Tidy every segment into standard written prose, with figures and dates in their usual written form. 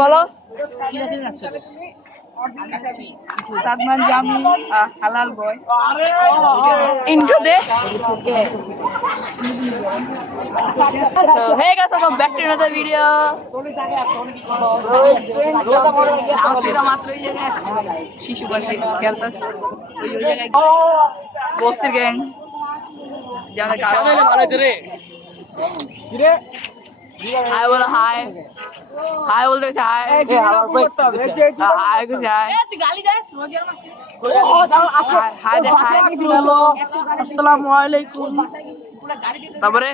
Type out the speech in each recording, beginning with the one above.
বলো সাদমান জামি হালাল বয় intro they so hey guys welcome back to another video আমরা মাত্র এই জায়গায় আসছি শিশু গলি খেলতাস ওই জায়গায় বস্তির গ্যাং জানা কালো ভালো রে রে হাই বলো হাই হাই বলতে হাই হাই কুছ হাই তুই গালি দেস রোজার মাসে হাই দে হাই হ্যালো আসসালামু আলাইকুম তারপরে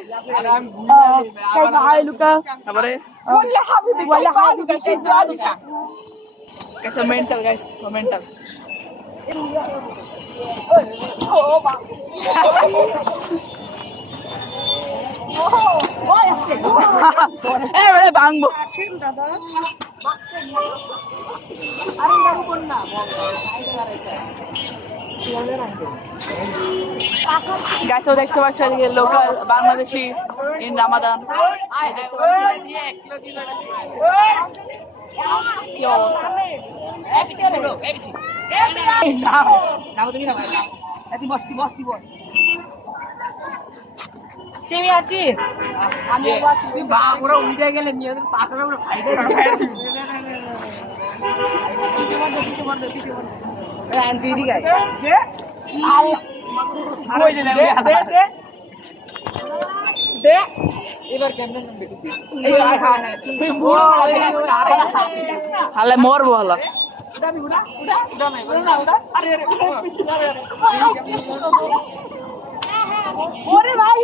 হাই লুকা তারপরে ওয়াল্লা হাবিবি লুকা এটা মেন্টাল গাইস মেন্টাল ও বাবা ভাঙবো গাছ দেখতে পাচ্ছেন লোকাল বাংলাদেশি ইন রামাদান কি অবস্থা চেয়ে আছি আমি তুই ওরা উল্টে গেলে নিয়ে পাথর হালে মরবো হলো ওরে ভাই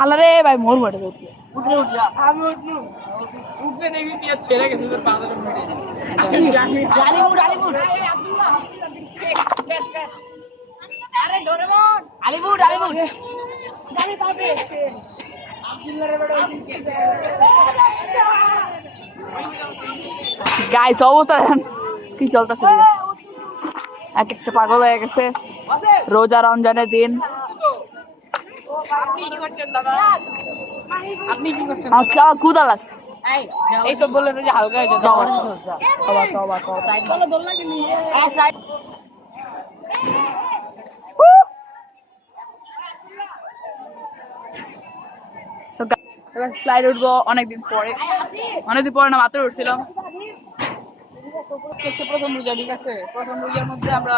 আলারে ভাই মোর বটে উঠলে দেখবি তুই ছেড়ে গেছে তোর পাথরে মেরে আরে ডোরেমন আলিপুর জানি পাবে গাইস অবস্থা কি চলতেছে এক একটা পাগল হয়ে গেছে রোজা রমজানের দিন আপনি কি করছেন দাদা আপনি কি করছেন আচ্ছা কুদা লাগছে এইসব বললেন যে হালকা হয়ে যাচ্ছে চলো দোল লাগে নিয়ে স্লাইড উঠবো অনেকদিন পরে না মাত্র উঠছিলাম প্রথম রোজা ঠিক আছে প্রথম রোজার মধ্যে আমরা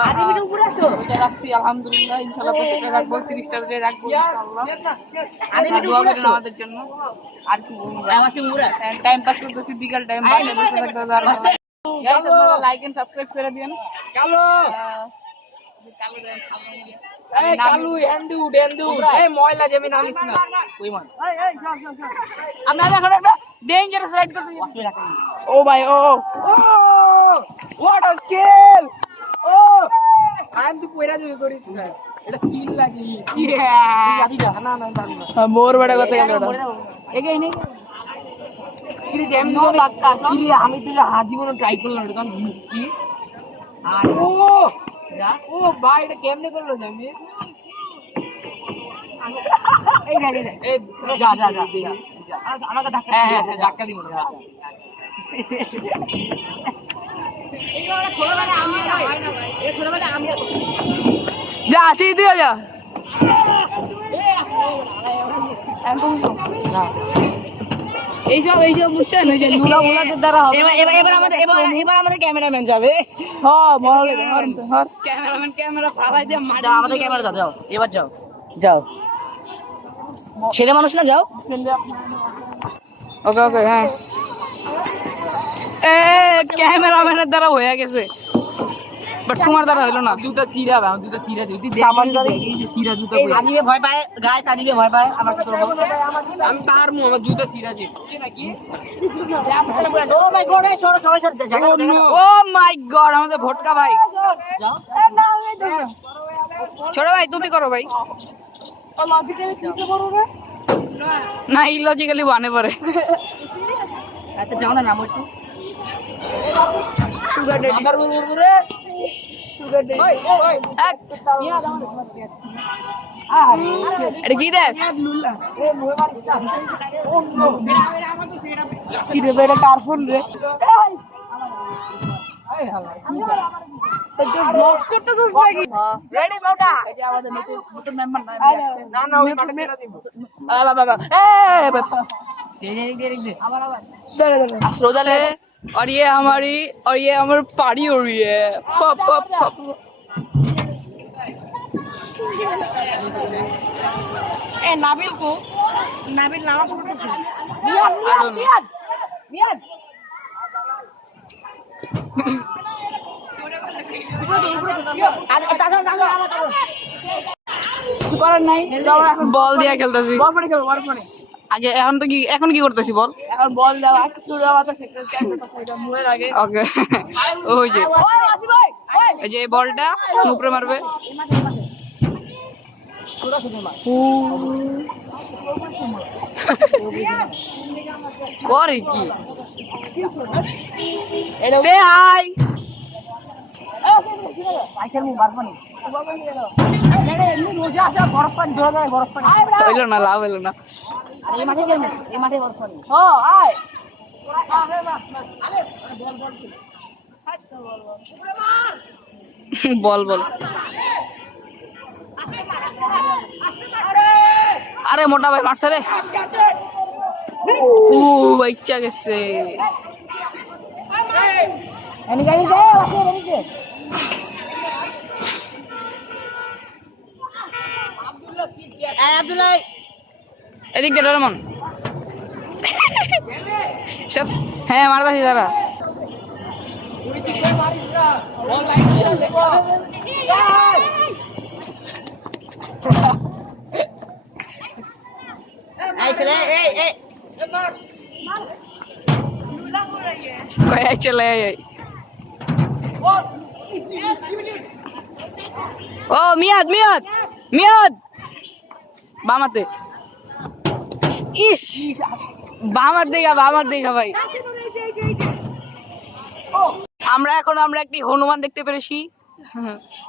রোজা রাখছি আলহামদুলিল্লাহ ইনশাল্লাহ প্রত্যেকটা রাখবো 30টা রোজা রাখবো ইনশাল্লাহ আমাদের জন্য আর কি টাইম পাস করতেছি বিকাল টাইম লাইক এন্ড সাবস্ক্রাইব করে দিন কালু হেন্দু এই ময়লা জমি নামিস না কই মান আমরা এখন একটা ডেঞ্জারাস রাইড করতে ও ভাই ও হোয়াট আ স্কিল ও আই এম টু কইরা যাবে করি এটা স্কিল লাগি আদি যা না মোর বড় কথা গেল এগে নেই কি জ্যাম নো লাগতা কি আমি তো আজীবন ট্রাই করলাম এটা কারণ কি আর ও ভাই এটা কেমনে করলো আমি এই গাড়ি এই যা আমাকে ধাক্কা হ্যাঁ ধাক্কা দিব যা চিজ দিও যা এইসব বুঝছেন ওই যে লুলাদের দ্বারা এবার আমাদের ক্যামেরাম্যান যাবে হ্যাঁ ক্যামেরাম্যান ক্যামেরা ফালাই দিয়ে আমাদের ক্যামেরা যাও এবার যাও ছেলে মানুষ না যাও ওকে হ্যাঁ ক্যামেরাম্যানের দ্বারা হয়ে গেছে বাট তোমার দ্বারা হইলো না জুতা চিরাবে আমার জুতা চিরা দিই তুই এই যে চিরা জুতা কই আদিবে ভয় পায় গাইস আদিবে ভয় পায় আমার কাছে আমি পারমু আমার জুতা চিরা দিই নাকি ও মাই গড এই সরো সবাই সর জায়গা ও মাই গড আমাদের ভটকা ভাই যাও ছোট ভাই তুমি করো ভাই ও লজিক্যালি কি করো না ইলজিক্যালি বানে পড়ে আচ্ছা যাও না নাম একটু সুগার ডেডি আমার রে সুগার ডে এটা কি দেশ কি রে এটা কার ফোন রে রেডি বাউটা এটা আমাদের নতুন মেম্বার না না ওই মাঠে মেরা দিব বাবা दे और ये हमारे पारी हो रही है पप पप पप ए नाबिल नामाज पढ़ते मियाद বল দিয়া খেলতেছি বল পরে খেলবো বল পরে আগে এখন কি করতেছি বল এখন বল দাও একটু দাও তো সেটা মুড়ের আগে ওকে ওই যে এই যে বলটা উপরে মারবে করে কি সে হাই হইলো না লাভ হইলো না বল বল আরে মোটা ভাই মারছে রে বাচ্চা গেছে এদিক দে রমন হ্যাঁ মারতাছি তারা চলে ও মিয়াদ বামাতে ইস বামার দেখা ভাই আমরা একটি হনুমান দেখতে পেরেছি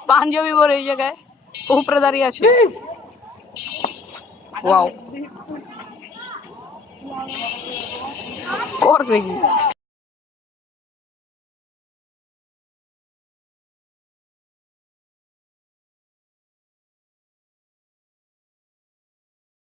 পাঞ্জাবি পরে এই জায়গায় উপরে দাঁড়িয়ে আছে ওয়াও কর দেখি